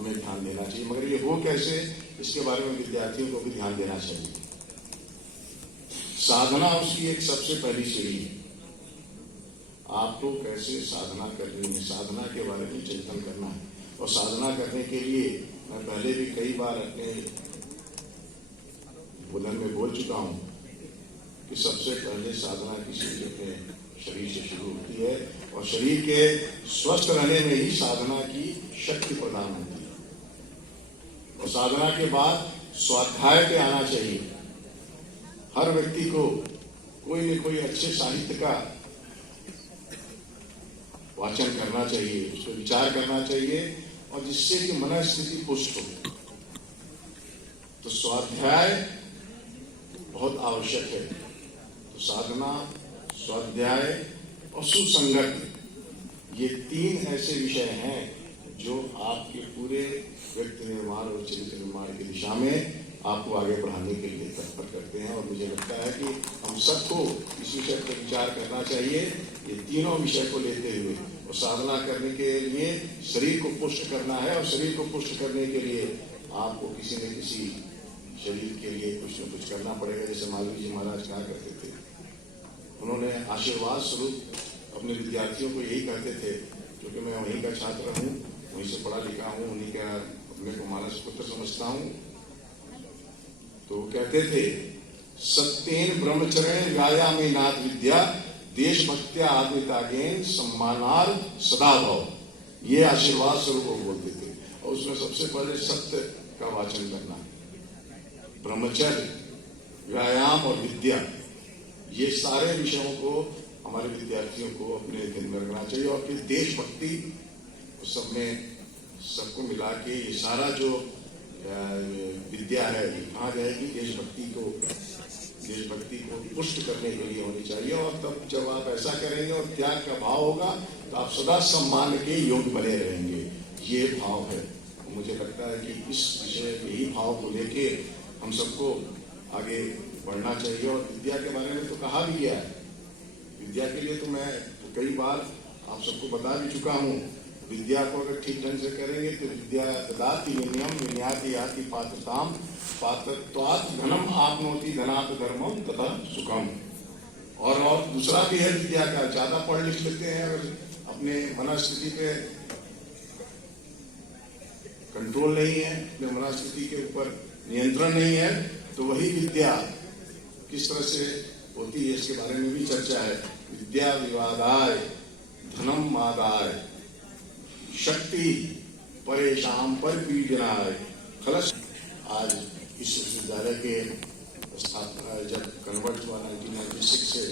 हमें ध्यान देना चाहिए, मगर ये हो कैसे, इसके बारे में विद्यार्थियों को भी ध्यान देना चाहिए। साधना उसकी एक सबसे पहली सीढ़ी है। आपको कैसे साधना करनी है, साधना के बारे में चिंतन करना है। और साधना करने के लिए मैं पहले भी कई बार अपने बोधन में बोल चुका हूं कि सबसे पहले साधना किसी के शरीर से शुरू होती है, और शरीर के स्वस्थ रहने में ही साधना की शक्ति प्रदान होती है। और साधना के बाद स्वाध्याय पे आना चाहिए। हर व्यक्ति को कोई न कोई अच्छे साहित्य का वाचन करना चाहिए, उसको विचार करना चाहिए, और जिससे कि मन स्थिति पुष्ट हो। तो स्वाध्याय बहुत आवश्यक है। तो साधना, स्वाध्याय और सुसंगत, ये तीन ऐसे विषय हैं जो आपके पूरे व्यक्ति निर्माण और चरित्र निर्माण की दिशा में आपको आगे बढ़ाने के लिए तत्पर करते हैं। और मुझे लगता है कि हम सबको इस विषय पर विचार करना चाहिए, ये तीनों विषय को लेते हुए। और साधना करने के लिए शरीर को पुष्ट करना है, और शरीर को पुष्ट करने के लिए आपको किसी न किसी शरीर के लिए कुछ न कुछ करना पड़ेगा। जैसे मालवीय जी महाराज कहा करते थे, उन्होंने आशीर्वाद स्वरूप अपने विद्यार्थियों को यही कहते थे, क्योंकि मैं वहीं का छात्र हूँ, वहीं से पढ़ा लिखा हूँ, उन्हीं का अपने को मानस पुत्र समझता हूँ। तो कहते थे, सत्येन ब्रह्मचर्य व्यायामे नाथ विद्या, देशभक्त्या आत्मितागेन सम्मानार सदाभाव। ये आशीर्वाद स्वरूप वो बोलते थे। और उसमें सबसे पहले सत्य का वाचन करना, ब्रह्मचर्य, व्यायाम और विद्या, ये सारे विषयों को हमारे विद्यार्थियों को अपने दिन में रखना चाहिए। और फिर देशभक्ति, सब में सबको मिला के ये सारा जो विद्या है ये कहाँ जाएगी, देशभक्ति को पुष्ट करने के लिए होनी चाहिए। और तब जब आप ऐसा करेंगे और त्याग का भाव होगा तो आप सदा सम्मान के योग्य बने रहेंगे। ये भाव है। मुझे लगता है कि इस विषय, यही भाव को लेके हम सबको आगे बढ़ना चाहिए। और विद्या के बारे में तो कहा भी गया है। विद्या के लिए तो मैं कई बार आप सबको बता भी चुका हूँ। विद्या को अगर ठीक ढंग से करेंगे तो विद्या ददाति विनयम विनयाति याति पात्रताम पात्रत्वात् धनम आपनोति धनात् धर्मम तथा सुखम। और दूसरा भी है विद्या का, ज्यादा पढ़ लिख लेते हैं, अगर अपने मनस्थिति पे कंट्रोल नहीं है, अपने मनस्थिति के ऊपर नियंत्रण नहीं है, तो वही विद्या किस तरह से होती है इसके बारे में भी चर्चा है। विद्या विवादाय धनम मादाय शक्ति परेशान पर पीड़नाय खलस। आज इस विश्वविद्यालय के स्थापना जब कन्वर्ट हुआ 1996 से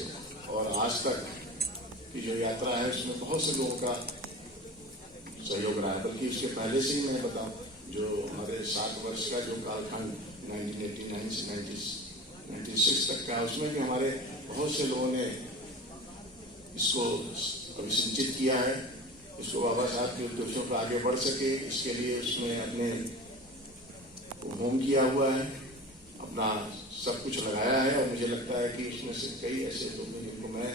और आज तक की जो यात्रा है उसमें बहुत से लोगों का सहयोग रहा है। बल्कि उसके पहले से ही मैं बताऊं, जो हमारे 60 वर्ष का जो कालखंड 1989 से 1996 तक का, उसमें भी हमारे बहुत से लोगों ने इसको अभिसिंचित किया है। इसको बाबा साहब के उद्देश्यों पर आगे बढ़ सके, इसके लिए उसमें अपने होम किया हुआ है, अपना सब कुछ लगाया है। और मुझे लगता है कि इसमें से कई ऐसे लोग हैं जिनको मैं,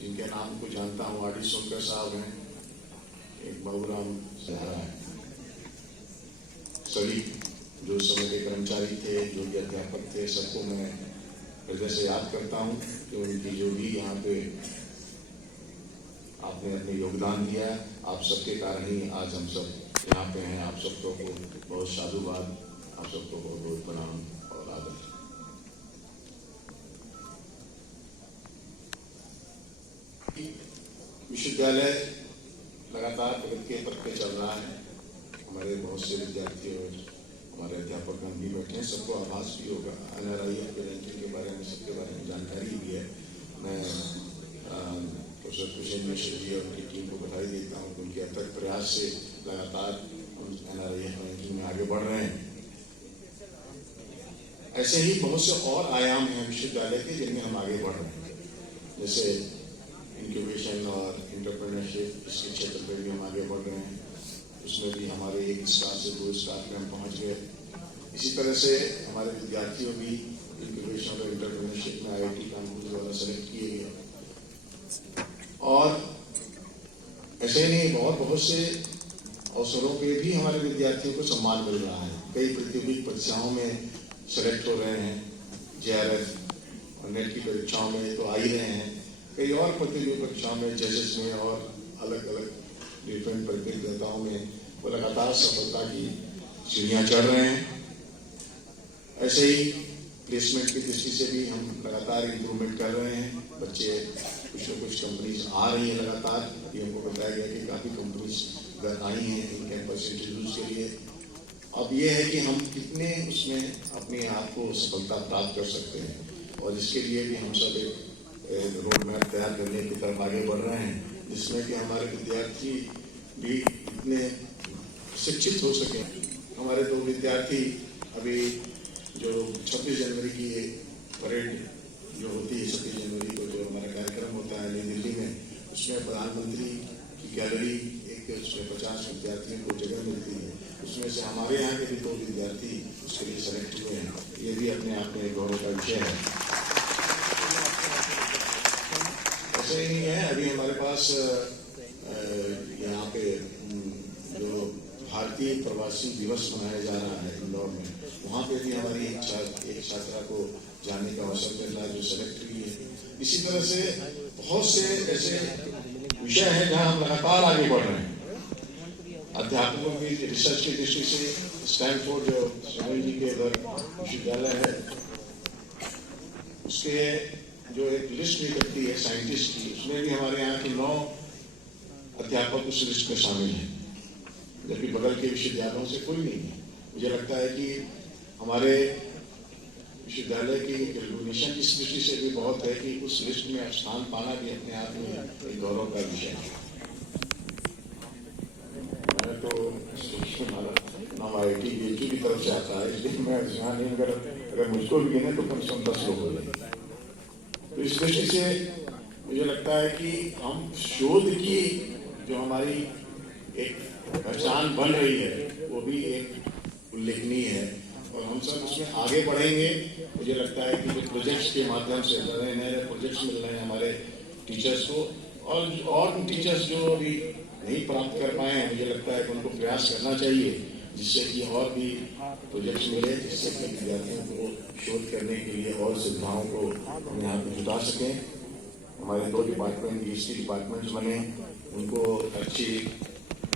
जिनके नाम को जानता हूँ। आर डी सोनकर साहब हैं, एक बाबूराम सहारा है, सभी जो समय के कर्मचारी थे, जो भी अध्यापक थे, सबको मैं हृदय से याद करता हूँ कि उनकी जो भी यहाँ पे आपने अपने योगदान दिया, आप सबके कारण ही आज हम सब यहाँ पे हैं। आप सबको बहुत साधुवाद, आप सबको बहुत बहुत प्रणाम और आदर। विश्वविद्यालय लगातार प्रगति के पथ पे चल रहा है। हमारे बहुत से विद्यार्थी और हमारे अध्यापक भी बैठे हैं, सबको आभास भी होगा। NRIF के रैंकिंग के बारे में, सबके बारे में जानकारी भी है। मैं प्रोफेसर कुशेन मिश्र जी और उनकी टीम को बधाई देता हूँ। उनके अथक प्रयास से लगातार हम NRIF रैंकिंग में आगे बढ़ रहे हैं। ऐसे ही बहुत से और आयाम हैं विश्वविद्यालय के जिनमें हम आगे बढ़ रहे हैं, जैसे इंक्यूबेशन और एंटरप्रेन्योरशिप, इसके क्षेत्र पर भी हम आगे बढ़ रहे हैं। उसमें भी हमारे 1 स्टार से 2 स्टार में हम पहुंच गए। इसी तरह से हमारे विद्यार्थियों भी इंक्यूबेशन और एंटरप्रेन्योरशिप में IIT कानपुर द्वारा सेलेक्ट किए गए। और ऐसे नहीं, बहुत से अवसरों पे भी हमारे विद्यार्थियों को सम्मान मिल रहा है। कई प्रतियोगिक परीक्षाओं में सेलेक्ट हो रहे हैं, JRF और नेट की परीक्षाओं में तो आ ही रहे हैं। कई और प्रतियोगिक परीक्षाओं में, जजेस में और अलग अलग डिफरेंट प्रतियोगिताओं में वो लगातार सफलता की सीढ़ियां चढ़ रहे हैं। ऐसे ही प्लेसमेंट की दृष्टि से भी हम लगातार इम्प्रूवमेंट कर रहे हैं। बच्चे कुछ न कुछ कंपनीज आ रही हैं लगातार। अभी हमको बताया गया कि काफ़ी कंपनीज आई हैं इन कैंपस इंटरव्यूज के लिए। अब ये है कि हम कितने उसमें अपने आप को सफलता प्राप्त कर सकते हैं, और इसके लिए भी हम सब एक रोड मैप तैयार करने की तरफ आगे बढ़ रहे हैं, जिसमें कि हमारे विद्यार्थी भी इतने शिक्षित हो सकें। हमारे दो विद्यार्थी अभी जो 26 जनवरी की परेड जो होती है, 26 जनवरी को जो हमारा कार्यक्रम होता है नई दिल्ली में, उसमें प्रधानमंत्री की गैलरी एक, उसमें 50 विद्यार्थियों को जगह मिलती है। उसमें से हमारे यहाँ के भी 2 विद्यार्थी उसके लिए सेलेक्ट हुए हैं। ये भी अपने आप में गौरव का विषय है। ऐसे ही है, अभी हमारे पास यहाँ पे जो भारतीय प्रवासी दिवस मनाया जा रहा है इंदौर में, वहाँ पे भी हमारी एक छात्रा को जाने का अवसर मिल रहा है जो सेलेक्ट हुई है। इसी तरह से बहुत से ऐसे विषय हैं जहाँ हम लगातार आगे बढ़ रहे हैं। अध्यापकों की रिसर्च की दृष्टि से स्टैनफोर्ड जो सुनील जी के इधर विश्वविद्यालय है, उसके जो एक लिस्ट निकलती है साइंटिस्ट की, उसमें भी हमारे यहाँ के 9 अध्यापक उस लिस्ट में शामिल हैं, जबकि बगल के विश्वविद्यालयों से कोई नहीं है। मुझे लगता है कि हमारे विश्वविद्यालय की रिकॉग्निशन इस दृष्टि से भी बहुत है कि उस लिस्ट में स्थान पाना भी अपने आप में एक गौरव का विषय है। मैं तो IIT BHU की तरफ से आता है, इसलिए मैं यहाँ नहीं, अगर मुझको भी गिने तो कम से कम 10 लोग हो जाए। तो इस दृष्टि से मुझे लगता है कि हम शोध की जो हमारी एक पहचान बन रही है वो भी एक उल्लेखनीय है, और हम सब उसमें आगे बढ़ेंगे। मुझे लगता है कि जो प्रोजेक्ट्स के माध्यम से नए नए प्रोजेक्ट्स मिल रहे हैं हमारे टीचर्स को, और टीचर्स जो अभी नहीं प्राप्त कर पाए हैं, मुझे लगता है कि उनको प्रयास करना चाहिए जिससे कि और भी प्रोजेक्ट्स मिले, जिससे कि विद्यार्थियों को शोध करने के लिए और सुविधाओं को हम यहाँ पर जुटा सकें। हमारे 2 डिपार्टमेंट DST डिपार्टमेंट्स बने, उनको अच्छी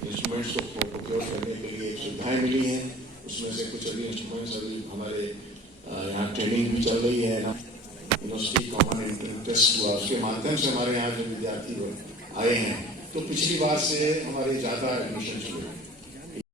इंस्ट्रूमेंट्स को प्रोक्योर करने के लिए सुविधाएं मिली हैं। उसमें से कुछ अभी इंस्ट्रूमेंट्स अभी हमारे यहाँ ट्रेनिंग भी चल रही है ना, यूनिवर्सिटी कॉमन एंट्रेंस टेस्ट हुआ, उसके माध्यम से हमारे यहाँ जो विद्यार्थी आए हैं, तो पिछली बार से हमारे ज़्यादा एडमिशन हुए।